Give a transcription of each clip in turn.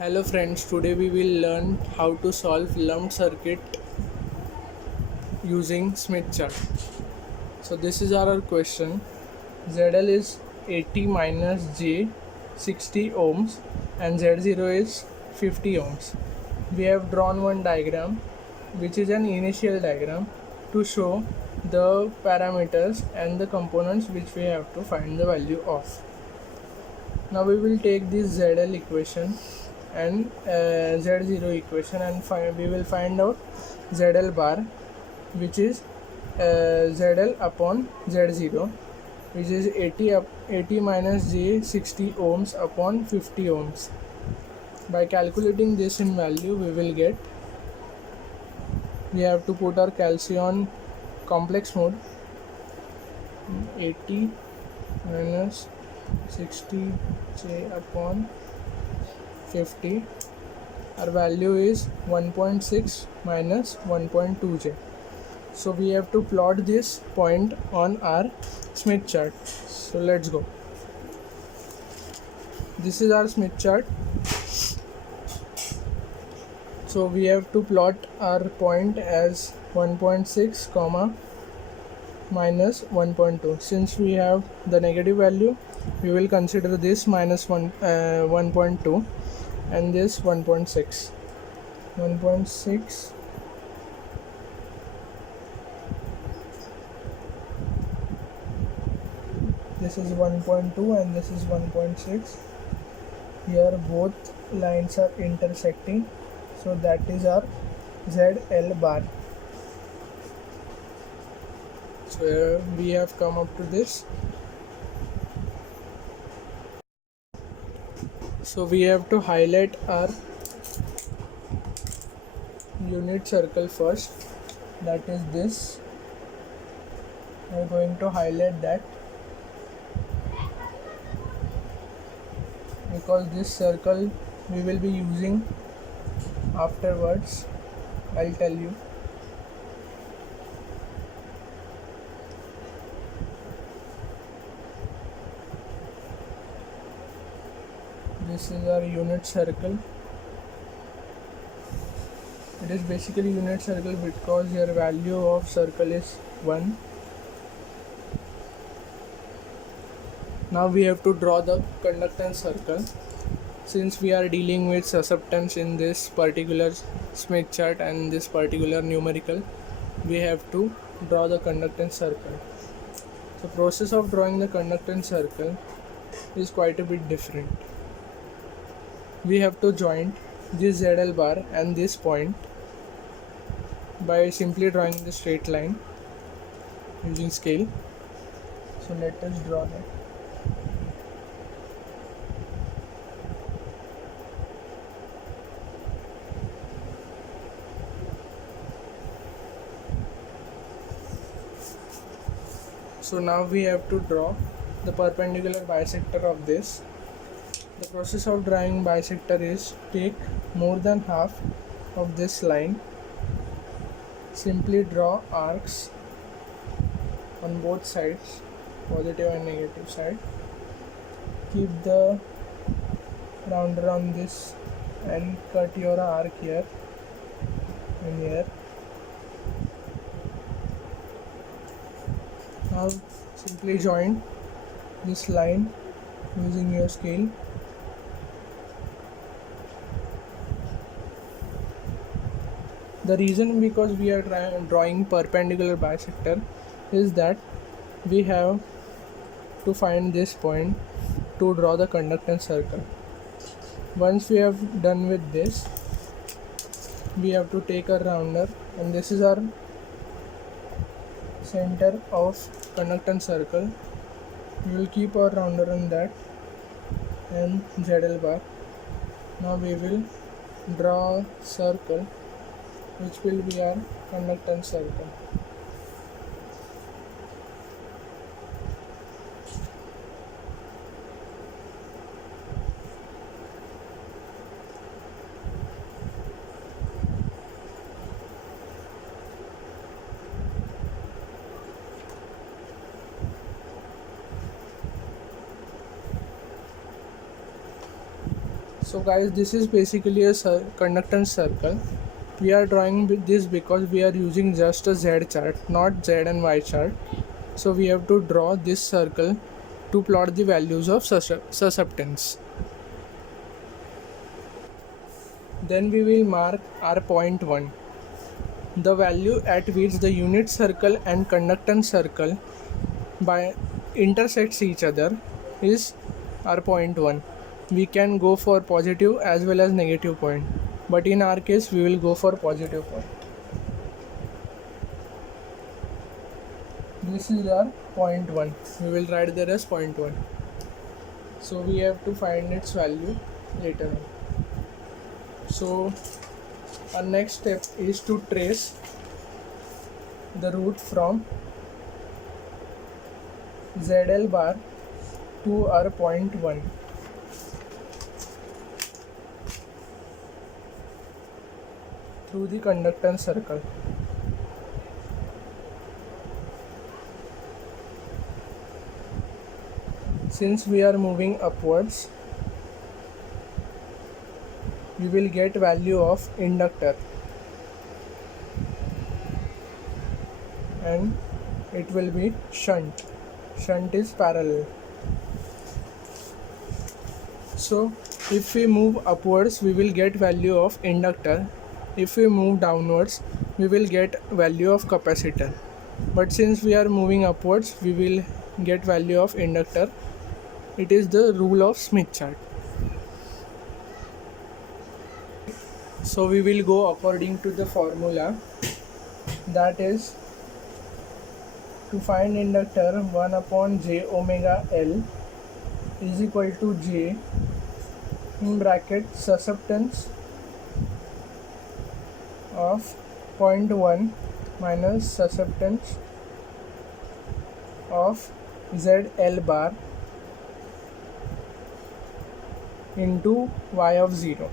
Hello friends, today we will learn how to solve lumped circuit using Smith chart. So this is our question. ZL is 80 minus J 60 ohms and Z0 is 50 ohms. We have drawn one diagram which is an initial diagram to show the parameters and the components which we have to find the value of. Now we will take this ZL equation and Z0 equation and we will find out ZL bar, which is ZL upon Z0, which is 80 minus J 60 ohms upon 50 ohms. By calculating this in value, we have to put our calcium complex mode. 80 minus 60 J upon 50, our value is 1.6 minus 1.2 J. So we have to plot this point on our Smith chart. So let's go. This is our Smith chart. So we have to plot our point as 1.6 comma minus 1.2. Since we have the negative value, we will consider this minus 1.2 and this 1.6. 1.6 this is 1.2 and this is 1.6. Here both lines are intersecting, so that is our ZL bar. So we have come up to this. So we have to highlight our unit circle first, that is this. We are going to highlight that because this circle we will be using afterwards. I'll tell you. This is our unit circle. It is basically unit circle because your value of circle is 1. Now we have to draw the conductance circle. Since we are dealing with susceptance in this particular Smith chart and this particular numerical, we have to draw the conductance circle. The process of drawing the conductance circle is quite a bit different. We have to join this ZL bar and this point by simply drawing the straight line using scale. So let us draw that. So now we have to draw the perpendicular bisector of this. The process of drawing bisector is take more than half of this line. Simply draw arcs on both sides, positive and negative side. Keep the rounder on this and cut your arc here and here. Now simply join this line using your scale. The reason because we are drawing perpendicular bisector is that we have to find this point to draw the conductance circle. Once we have done with this, we have to take a rounder, and this is our center of conductance circle. We will keep our rounder on that and ZL bar. Now we will draw a circle which will be our conductance circle. So guys, this is basically a conductance circle. We are drawing this because we are using just a Z chart, not Z and Y chart. So we have to draw this circle to plot the values of susceptance. Then we will mark our point 1. The value at which the unit circle and conductance circle by intersects each other is our point 1. We can go for positive as well as negative point, but in our case we will go for positive point. This is our point 1. We will write there as point 1. So we have to find its value later on. So our next step is to trace the route from ZL bar to our point 1. Through the conductance circle. Since we are moving upwards, we will get value of inductor, and it will be shunt. Shunt is parallel. So if we move upwards, we will get value of inductor. If we move downwards, we will get value of capacitor. But since we are moving upwards, we will get value of inductor. It is the rule of Smith chart. So we will go according to the formula, that is, to find inductor, 1 upon j omega L is equal to j in bracket susceptance of 0.1 minus susceptance of ZL bar into y of 0.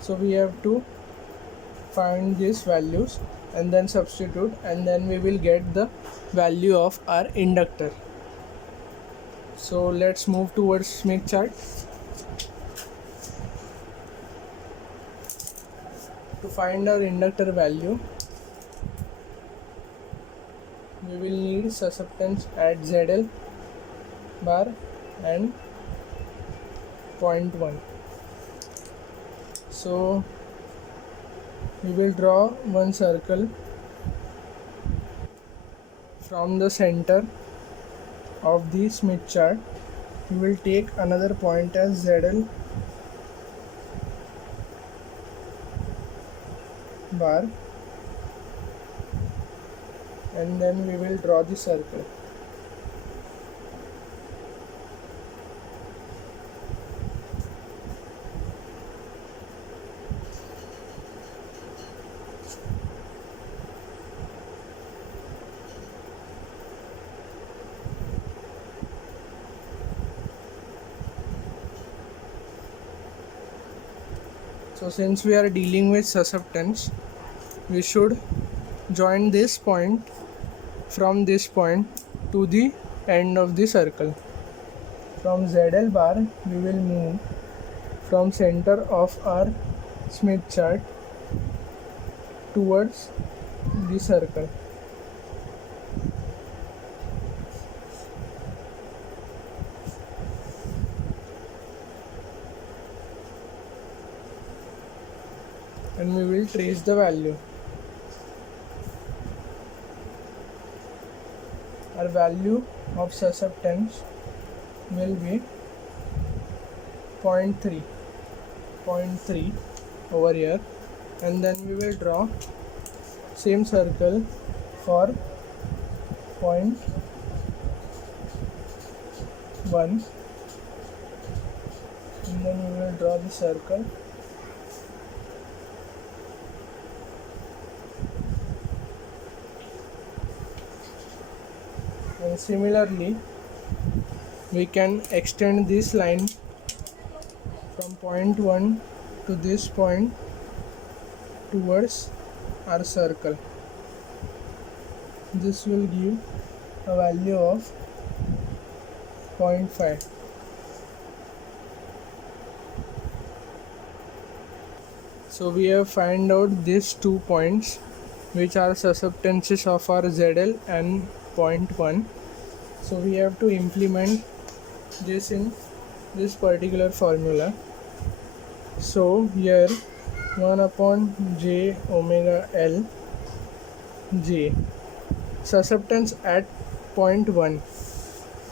So we have to find these values and then substitute, and then we will get the value of our inductor. So let's move towards Smith chart. To find our inductor value, we will need susceptance at ZL bar and 0.1. So we will draw one circle from the center of the Smith chart. We will take another point as ZL bar, and then we will draw the circle. So since we are dealing with susceptance, we should join this point from this point to the end of the circle. From ZL bar, we will move from center of our Smith chart towards the circle. And we will trace the value. Our value of susceptance will be 0.3 over here, and then we will draw same circle for 0.1, and then we will draw the circle. And similarly, we can extend this line from 0.1 to this point towards our circle. This will give a value of 0.5. So we have found out these 2 points which are susceptances of our ZL and point 1. So we have to implement this in this particular formula. So here 1 upon j omega L j susceptance at point 1.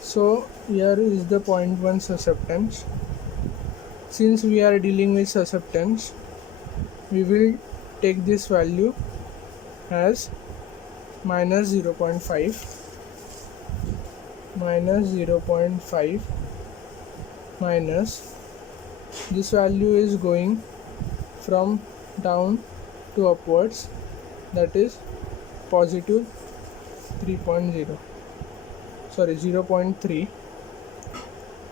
So here is the point 1 susceptance. Since we are dealing with susceptance, we will take this value as minus 0.5 minus this value is going from down to upwards, that is positive 0.3,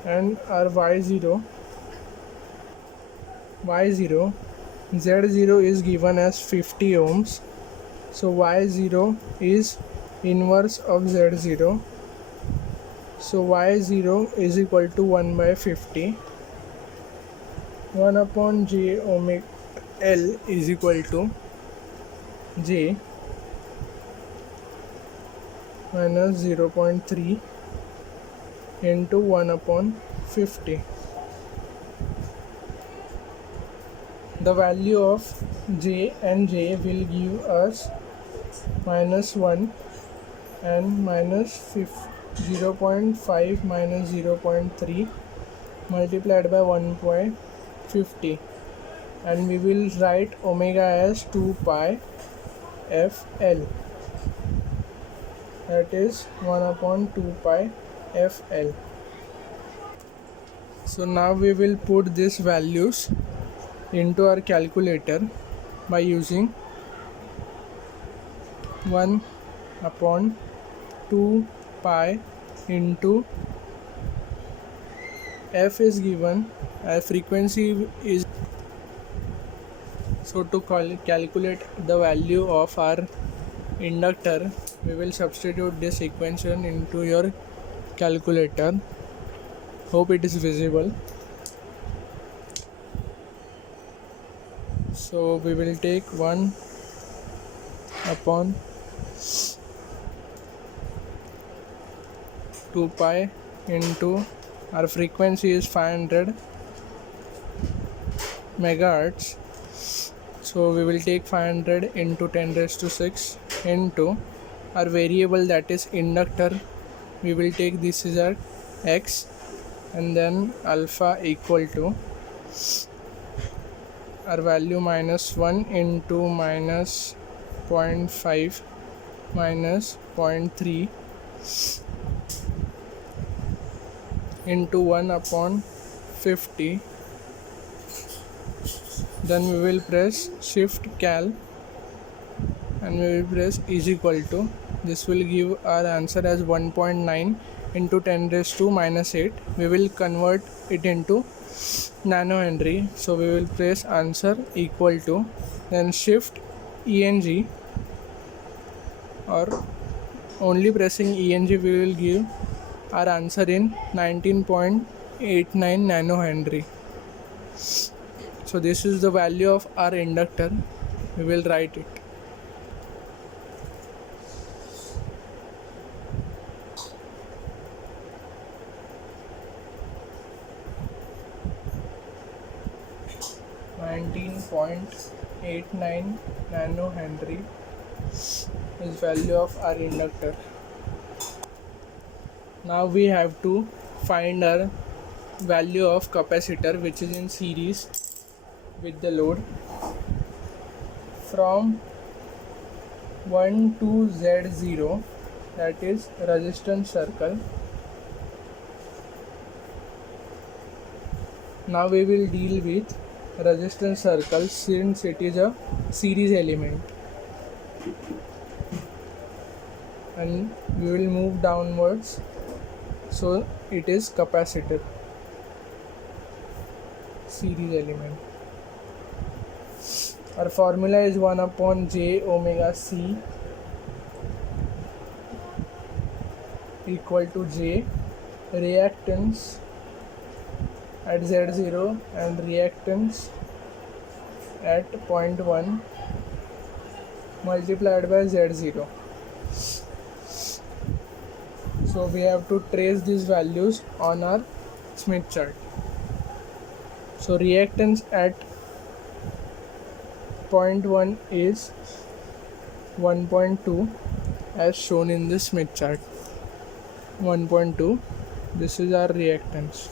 and our y0 Z0 is given as 50 ohms. So y0 is inverse of Z0. So y0 is equal to 1 by 50. 1 upon j omega L is equal to j minus 0.3 into 1 upon 50. The value of j and j will give us minus 1 and minus 0.5 minus 0.3 multiplied by 1.50, and we will write omega as 2 pi fl, that is 1 upon 2 pi fl. So now we will put these values into our calculator by using 1 upon 2 pi into f is given as frequency is. So to calculate the value of our inductor, we will substitute this equation into your calculator. Hope it is visible. So we will take 1 upon 2 pi into our frequency is 500 megahertz. So we will take 500 into 10 raised to 6 into our variable, that is inductor. We will take this is at x, and then alpha equal to our value minus 1 into minus 0.5 minus 0.3 into 1 upon 50. Then we will press shift cal and we will press is equal to. This will give our answer as 1.9 into 10 raised to minus 8. We will convert it into nanohenry. So we will press answer equal to, then shift ENG, or only pressing ENG we will give our answer in 19.89 nanohenry. So this is the value of our inductor. We will write it. .89 nanohenry is value of our inductor. Now we have to find our value of capacitor, which is in series with the load. From 1 to Z0, that is resistance circle. Now we will deal with resistance circle since it is a series element, and we will move downwards, so it is capacitor, series element. Our formula is 1 upon j omega c equal to j reactance at Z0 and reactance at point 1 multiplied by Z0. So we have to trace these values on our Smith chart. So reactance at point 1 is 1.2 as shown in the Smith chart. 1.2, this is our reactance.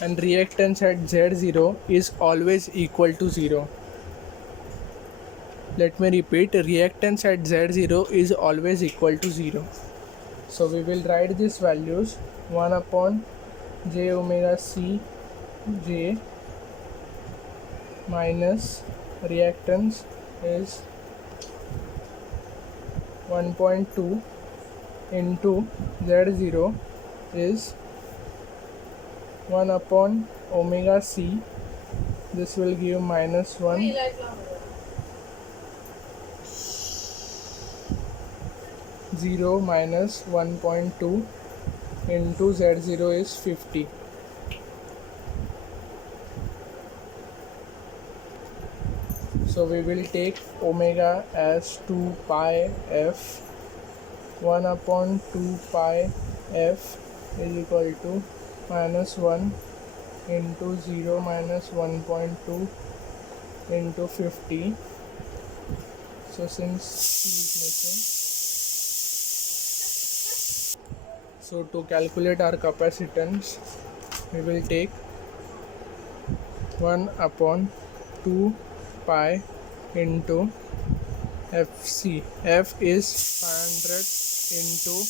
And reactance at Z0 is always equal to 0. Let me repeat, reactance at Z0 is always equal to 0. So we will write these values 1 upon j omega c j minus reactance is 1.2 into Z0 is 1 upon omega c. This will give minus 1 0 minus 1.2 into Z0 is 50. So we will take omega as 2 pi f. 1 upon 2 pi f is equal to minus 1 into 0 minus 1.2 into 50. So since c is missing, so to calculate our capacitance, we will take 1 upon 2 pi into Fc. F is 500 into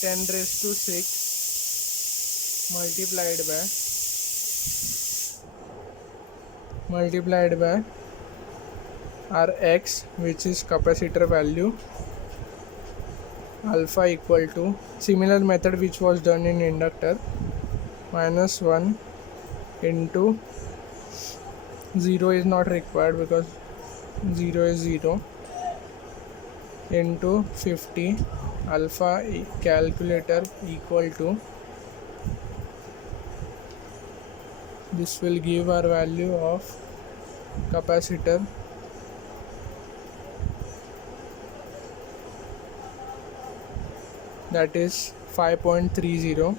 10 raised to 6 multiplied by our x, which is capacitor value, alpha equal to similar method which was done in inductor, minus 1 into 0 is not required because 0 is 0 into 50 alpha calculator equal to, this will give our value of capacitor, that is 5.30,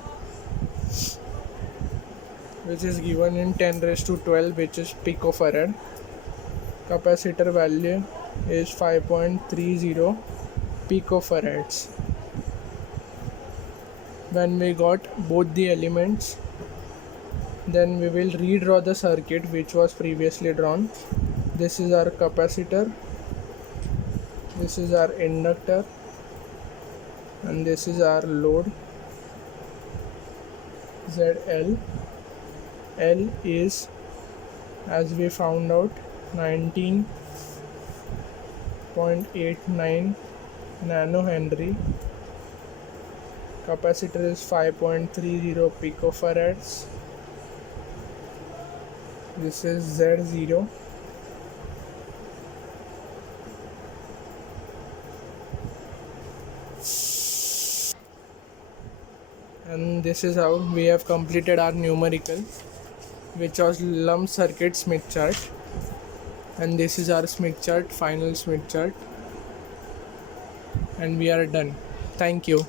which is given in 10 raised to 12, which is picofarad. Capacitor value is 5.30 picofarads. When we got both the elements, then we will redraw the circuit which was previously drawn. This is our capacitor, this is our inductor, and this is our load ZL. L is, as we found out, 19.89 nanohenry. Capacitor is 5.30 picofarads. This is Z0. And this is how we have completed our numerical, which was lump circuit Smith chart. And this is our Smith chart, final Smith chart, and we are done. Thank you.